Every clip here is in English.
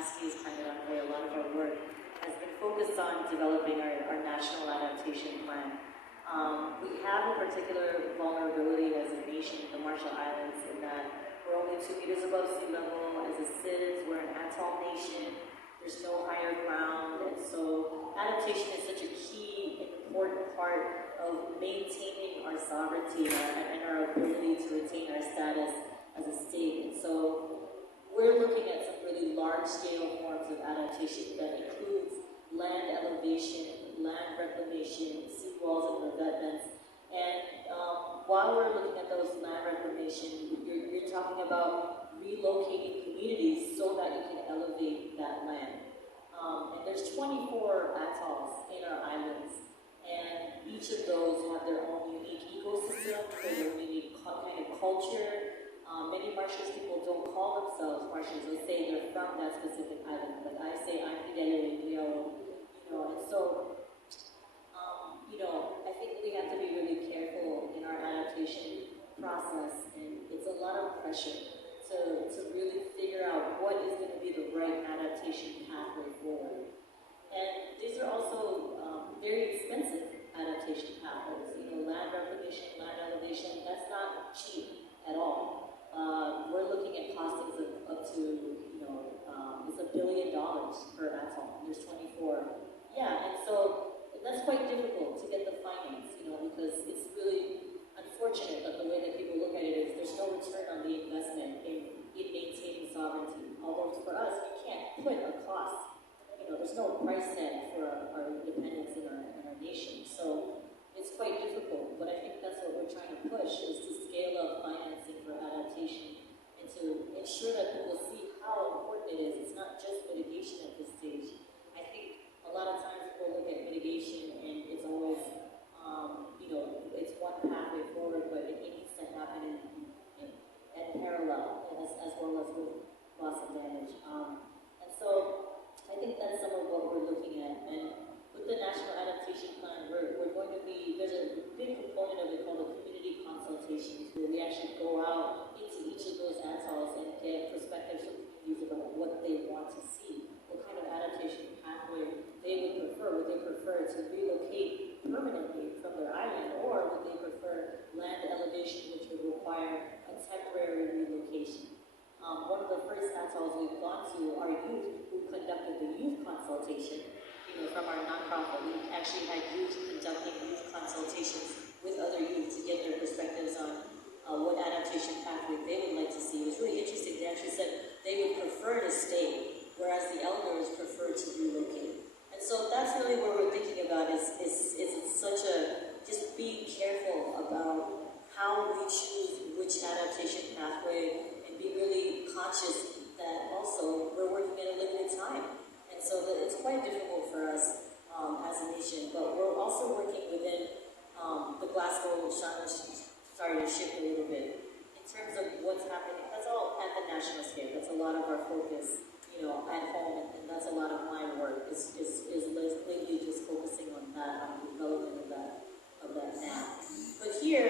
Cassie's climate envoy, a lot of our work has been focused on developing our national adaptation plan. We have a particular vulnerability as a nation, the Marshall Islands, in that we're only 2 meters above sea level. As a CIDS, we're an atoll nation. There's no higher ground, and so adaptation is such a key, important part of maintaining our sovereignty and our ability to retain our status as a state. And so we're looking at some really large-scale forms of adaptation that includes land elevation, land reclamation, seawalls and revetments. And while we're looking at those land reclamation, you're talking about relocating communities so that you can elevate that land. And there's 24 atolls in our islands, and each of those have their own unique ecosystem, their own unique kind of culture. Many Mauritius people don't call themselves Mauritians, they say they're from that specific island. Like I say, I'm Hideo, and so, I think we have to be really careful in our adaptation process, and it's a lot of pressure to really figure out what is going to be the right adaptation pathway forward. And these are also very expensive adaptation pathways. Land reclamation, land elevation, that's not cheap at all. We're looking at costings of up to, it's $1 billion per atoll. There's 24. Yeah, and so that's quite difficult to get the finance, because it's really unfortunate that the way that people look at it is there's no return on the investment in maintaining sovereignty. Although for us, we can't put a cost. There's no price tag for our independence in our nation. So it's quite difficult, but I think that's what we're trying to push, is to scale up financing for adaptation and to ensure that people see how important it is. It's not just mitigation at this stage. I think a lot of times people look at mitigation and it's always, it's one pathway forward, but it needs to happen in parallel as well as with loss and damage. And so I think that's some of what we're looking at. And with the National Adaptation Plan, we're going to be, there's a big component of it called the community consultations, where we actually go out into each of those atolls and get perspectives from communities about what they want to see, what kind of adaptation pathway they would prefer. Would they prefer to relocate permanently from their island, or would they prefer land elevation, which would require a temporary relocation? One of the first atolls we've gone to, our youth who conducted the youth consultation, from our nonprofit, we actually had youth conducting youth consultations with other youth to get their perspectives on what adaptation pathway they would like to see. It was really interesting. They actually said they would prefer to stay, whereas the elders prefer to relocate. And so that's really what we're thinking about, is such a, just being careful about how we choose which adaptation pathway, and be really conscious that also we're working at a limited time. And so that it's quite difficult for us as a nation, but we're also working within the Glasgow, sorry to shift a little bit, in terms of what's happening. That's all at the national scale. That's a lot of our focus, at home, and that's a lot of my work, is lately just focusing on that, on the development of that now. But here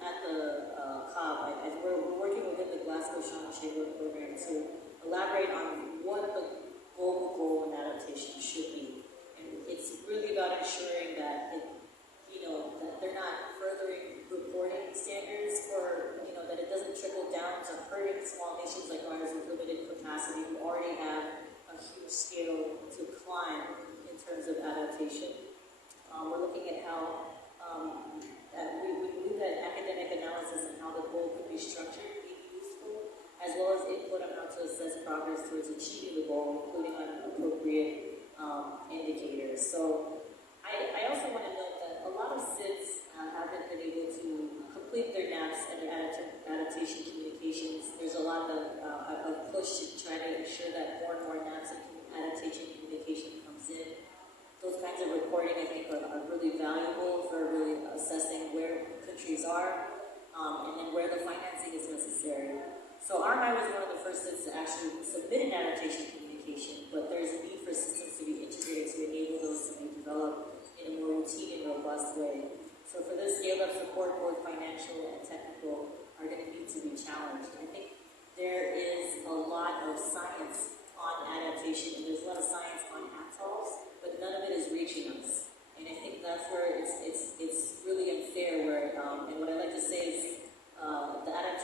at the COP, we're working within the Glasgow Chamber program to elaborate on what the global goal in adaptation should be. And it's really about ensuring that that they're not furthering reporting standards, for that it doesn't trickle down to hurting small nations like ours with limited capacity, who already have a huge scale to climb in terms of adaptation. We're looking at how we believe that academic analysis and how the goal could be structured be useful, as well as input on how to assess progress towards achieving the goal, including on appropriate indicators. So I also want to note that a lot of CIDS haven't been able to complete their NAPs and their adaptation communications. There's a lot of push to try to ensure that more and more NAPs and adaptation communication comes in. Those kinds of reporting, I think, are really valuable for really assessing where countries are, and then where the financing is necessary. So RMI was one of the first CIDS to actually submit an adaptation communication, but there's a need for systems to be integrated to enable those to be developed in a more routine and robust way. So for this, scaled-up support, both financial and technical, are going to need to be challenged. I think there is a lot of science on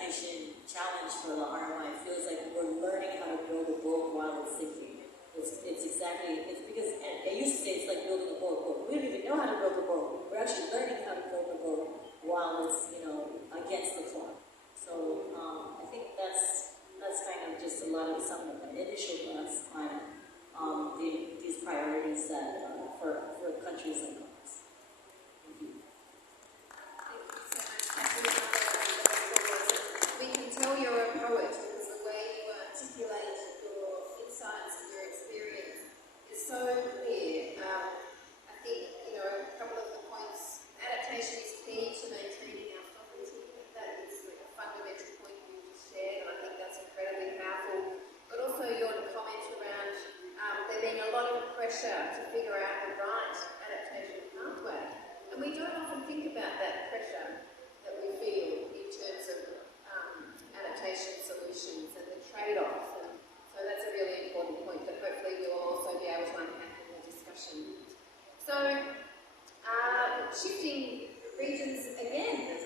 adaptation challenge for the RMI feels like we're learning how to build a boat while it's sinking. It's because, and they used to say it's like building a boat, but we don't even know how to build a boat. We're actually learning how to build a boat while it's, against the clock. So I think that's kind of just a lot of some of the initial thoughts on these priorities that for countries like ours. Thank you. We can tell you're a poet because the way you articulate your insights and your experience is so clear. I think, a couple of the points, adaptation is key to maintaining our sovereignty. That is a fundamental point you just shared, and I think that's incredibly powerful. But also your comment around there being a lot of pressure to figure out